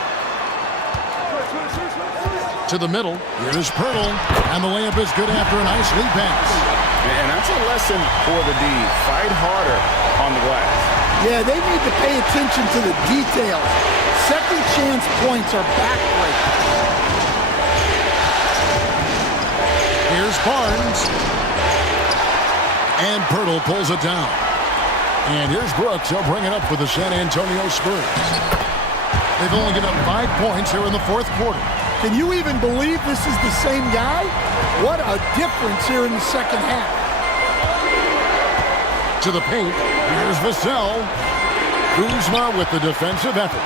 To the middle. Here's Poeltl. And the layup is good after a nice lead pass. And that's a lesson for the D. Fight harder on the glass. Yeah, they need to pay attention to the details. Second chance points are backbreaking. Here's Barnes. And Poeltl pulls it down. And here's Brooks. He'll bring it up for the San Antonio Spurs. They've only given up 5 points here in the fourth quarter. Can you even believe this is the same guy? What a difference here in the second half. To the paint. Here's Vassell. Kuzma with the defensive effort.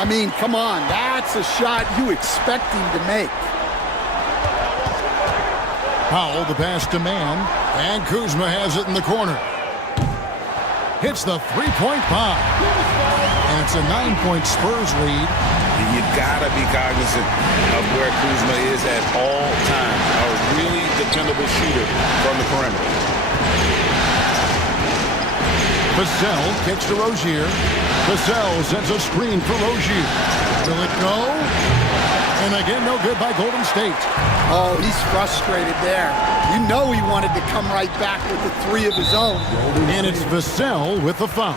I mean, come on. That's a shot you expect him to make. Powell, the pass to man. And Kuzma has it in the corner. Hits the three-point bomb. And it's a 9-point Spurs lead. You gotta be cognizant of where Kuzma is at all times. A really dependable shooter from the perimeter. Vassell kicks to Rozier. Vassell sends a screen for Rozier. Will it go? And again, no good by Golden State. Oh, he's frustrated there. You know he wanted to come right back with the three of his own. And it's Vassell with the foul.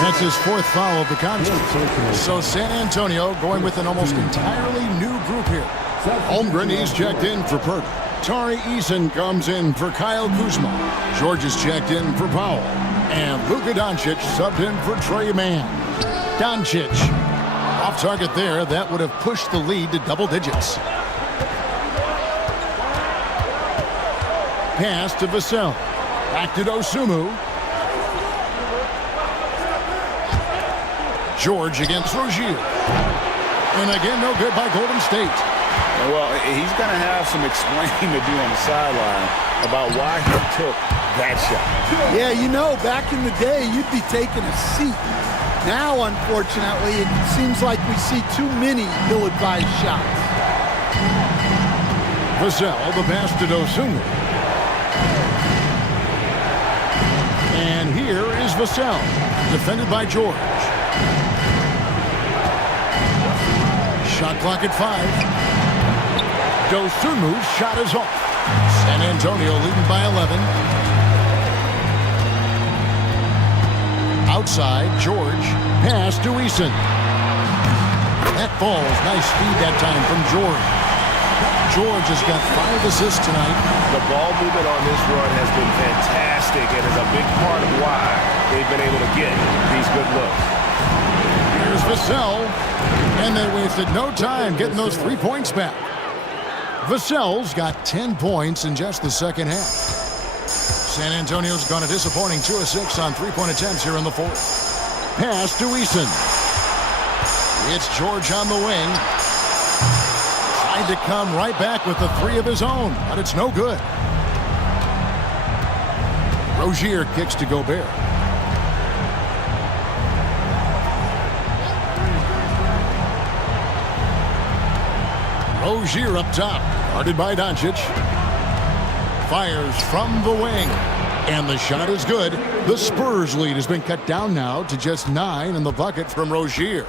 That's his fourth foul of the contest. So San Antonio going with an almost entirely new group here. Holmgren, he's checked in for Pert. Tari Eason comes in for Kyle Kuzma. George is checked in for Powell. And Luka Doncic subbed in for Trey Mann. Doncic off target there. That would have pushed the lead to double digits. Pass to Vassell. Back to Dosunmu. George against Rozier. And again, no good by Golden State. Well, he's going to have some explaining to do on the sideline about why he took that shot. Yeah, you know, back in the day, you'd be taking a seat. Now, unfortunately, it seems like we see too many ill-advised shots. Vassell, the pass to Dosunmu. And here is Vassell, defended by George. Shot clock at 5. Dosunmu's shot is off. San Antonio leading by 11. Outside, George. Pass to Eason. That falls. Nice speed that time from George. George has got 5 assists tonight. The ball movement on this run has been fantastic and is a big part of why they've been able to get these good looks. Here's Vassell. And they wasted no time getting those 3 points back. Vassell's got 10 points in just the second half. San Antonio's gone a disappointing 2 of 6 on 3-point attempts here in the fourth. Pass to Eason. It's George on the wing. Tried to come right back with the 3 of his own, but it's no good. Rozier kicks to Gobert. Rozier up top, guarded by Doncic. Fires from the wing, and the shot is good. The Spurs lead has been cut down now to just 9 in the bucket from Rozier.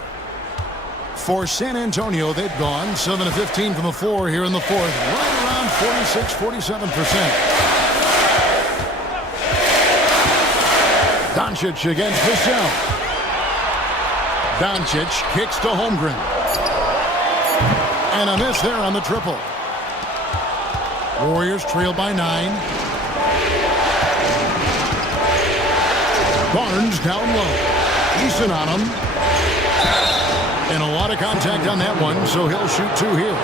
For San Antonio, they've gone 7 of 15 from the floor here in the fourth, right around 46-47%. Doncic against Vassell. Doncic kicks to Holmgren. And a miss there on the triple. Warriors trail by 9. Barnes down low. Eason on him. And a lot of contact on that one, so he'll shoot 2 here.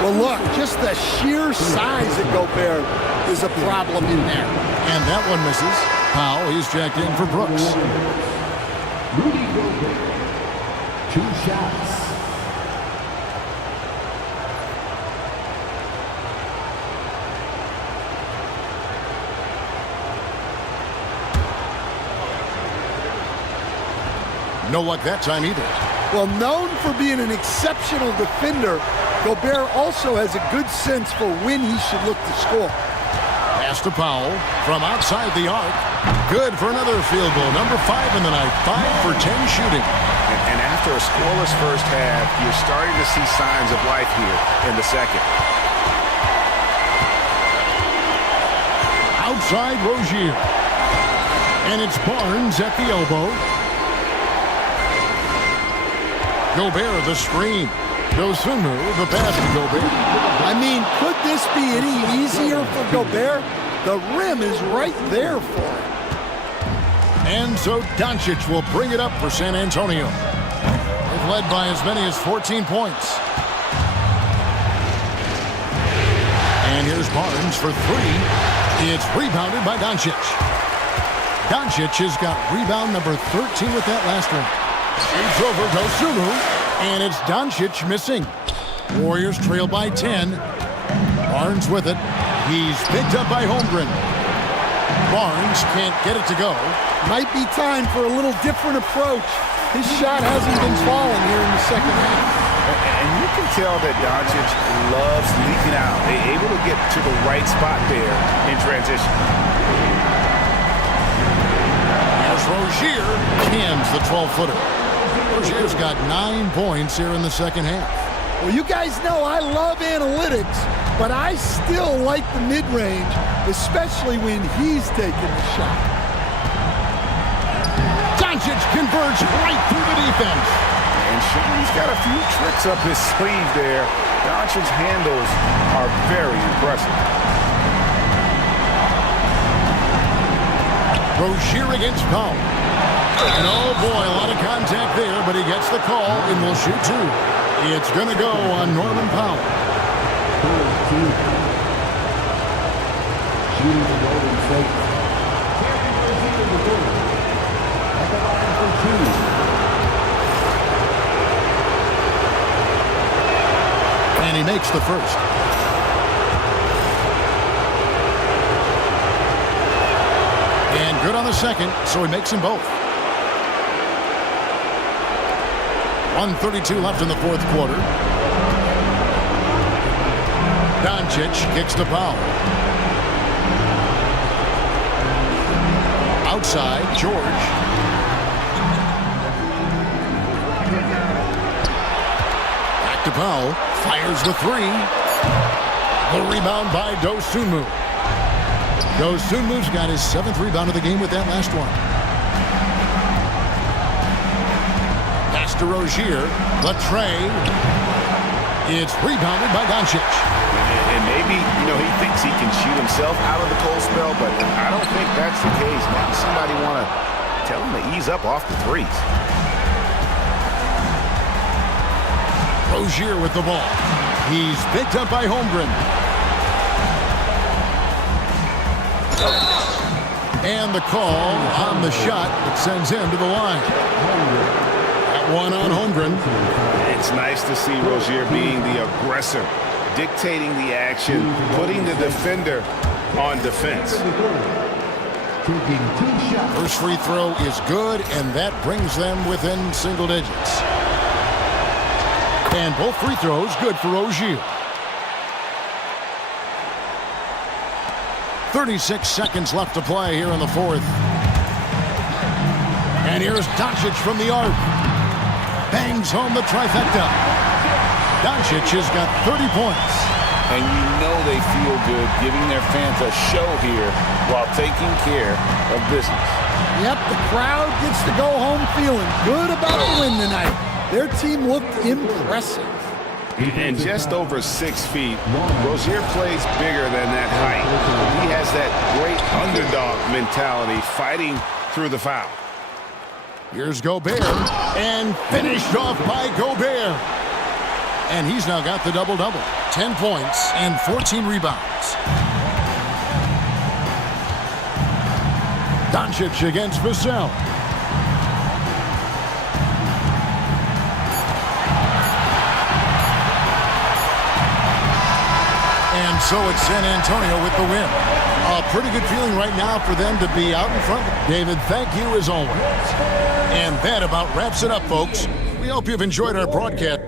Well, look, just the sheer size of Gobert is a problem in there. And that one misses. Powell, he's jacked in for Brooks. Rudy Gobert, 2 shots. No luck that time either. Well, known for being an exceptional defender, Gobert also has a good sense for when he should look to score. Pass to Powell from outside the arc. Good for another field goal. Number 5 in the night. 5 for 10 shooting. And after a scoreless first half, you're starting to see signs of life here in the second. Outside Rozier. And it's Barnes at the elbow. Gobert the screen. Dosunmu the pass to Gobert. I mean, could this be any easier for Gobert? The rim is right there for him. And so Doncic will bring it up for San Antonio. They've led by as many as 14 points. And here's Barnes for 3. It's rebounded by Doncic. Doncic has got rebound number 13 with that last one. Shoots over Dosunmu, and it's Doncic missing. Warriors trail by 10. Barnes with it. He's picked up by Holmgren. Barnes can't get it to go. Might be time for a little different approach. His shot hasn't been falling here in the second half. And you can tell that Doncic loves leaking out. They're able to get to the right spot there in transition. As Rozier cans the 12-footer. Rozier's got 9 points here in the second half. Well, you guys know I love analytics, but I still like the mid-range, especially when he's taking the shot. Doncic converts right through the defense. And he's got a few tricks up his sleeve there. Doncic's handles are very impressive. Rozier against Powell. And oh boy, a lot of contact there, but he gets the call and will shoot 2. It's going to go on Norman Powell. Shooting the Golden State. Terry Rozier the third. At the line for 2. And he makes the first. And good on the second, so he makes them both. 1:32 left in the fourth quarter. Doncic kicks to Powell. Outside, George. Back to Powell. Fires the 3. The rebound by Dosunmu. Dosunmu's got his 7th rebound of the game with that last one. Pass to Rozier. The tray. It's rebounded by Doncic. And maybe, he thinks he can shoot himself out of the cold spell, but I don't think that's the case. Maybe somebody want to tell him to ease up off the threes. Rozier with the ball. He's picked up by Holmgren. And the call on the shot that sends him to the line. That one on Holmgren. It's nice to see Rozier being the aggressor, dictating the action, putting the defender on defense. First free throw is good, and that brings them within single digits. And both free throws good for Rozier. 36 seconds left to play here in the fourth. And here's Doncic from the arc. Bangs home the trifecta. Doncic has got 30 points. And they feel good giving their fans a show here while taking care of business. Yep, the crowd gets to go home feeling good about the win tonight. Their team looked impressive. And just over 6 feet, Rozier plays bigger than that height. He has that great underdog mentality, fighting through the foul. Here's Gobert, and finished off by Gobert. And he's now got the double-double. 10 points and 14 rebounds. Doncic against Vassell. And so it's San Antonio with the win. A pretty good feeling right now for them to be out in front. David, thank you as always. And that about wraps it up, folks. We hope you've enjoyed our broadcast.